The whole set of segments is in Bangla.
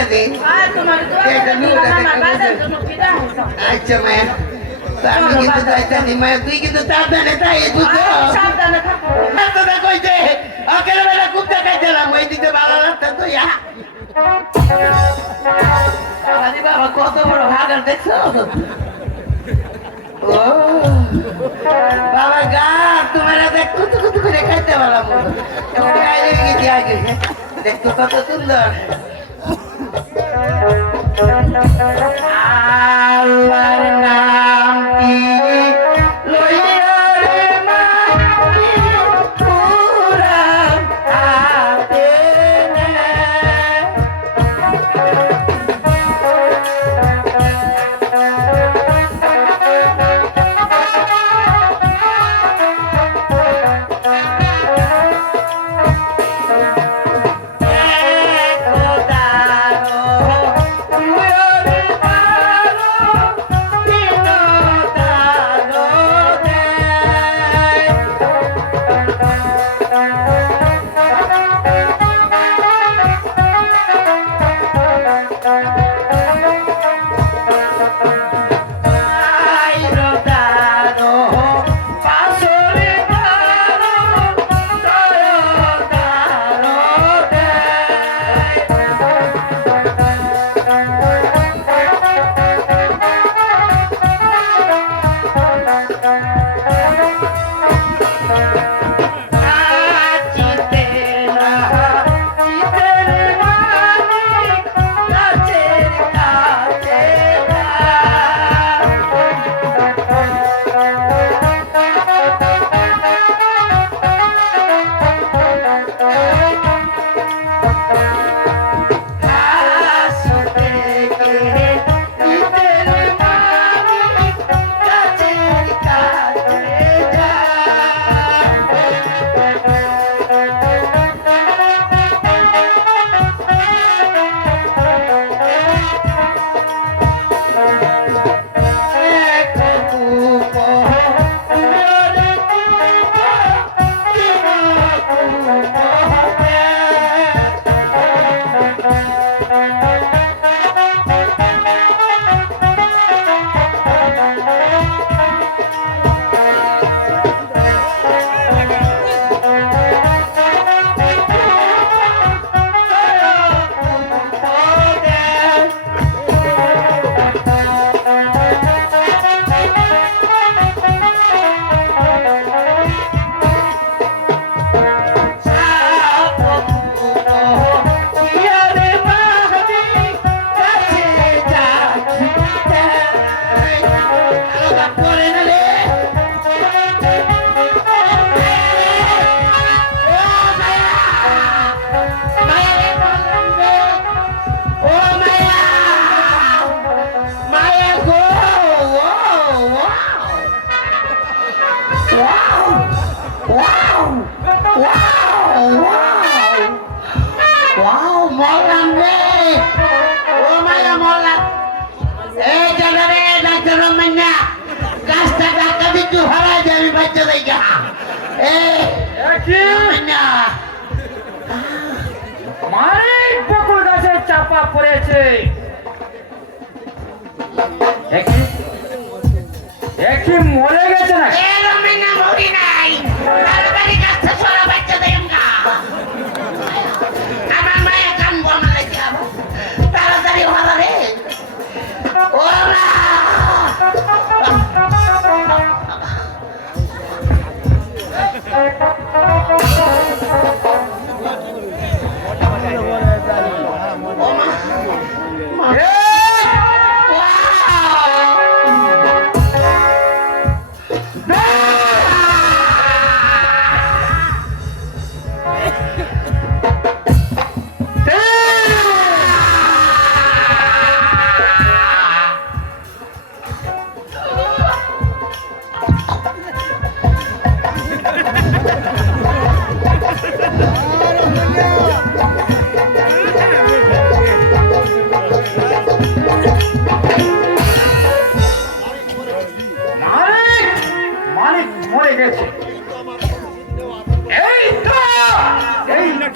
দিয়ে দে আচ্ছা মায়া আমি কিন্তু যাইতানি মায়া তুই কিন্তু সাবধানে তাই বুঝছো কইছে অকেলে বেলা খুব দেখাইছিলাম ওই দিতে ভালো লাগতো তুই আরে বাবা কত বড় ভাগার দেখছো ও বাবা গা তোমার দেখ কুতু কুতু করে খাইতে পারলাম গাইলে গেছি আগে দেখতো কত সুন্দর আল্লাহর নামটি লইয়া রে মাটি পুরান হাতে নে বকুল গাছের চাপা পড়েছে একই মরে গেছে না আমার মায়ের কান বনা লেগে তাড়াতাড়ি ভালো রে ওরা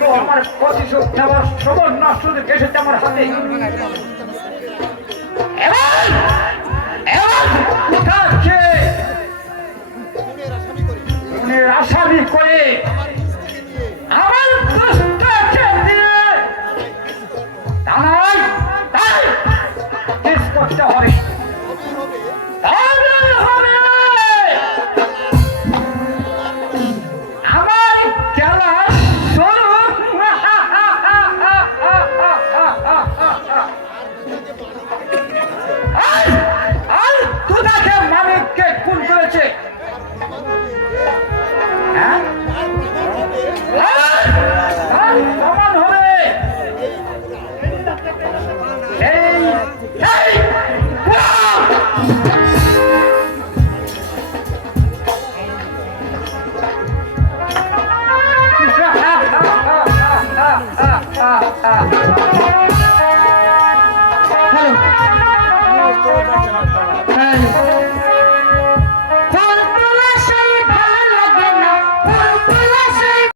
কিন্তু আমার প্রতিশোধ নেওয়ার সুবর্ণ সুযোগ এসেছে আমার হাতে। এবার এবার তাকে খুনের আসামি করে আমার দোষটাকে দিয়ে তাই তাই কেস করতে হবে। তাহলে হবে আমার খেলা শুরু। আর দুদাকে মানিককে খুন করেছে। হ্যাঁ আর সমান হবে এই এই হ্যালো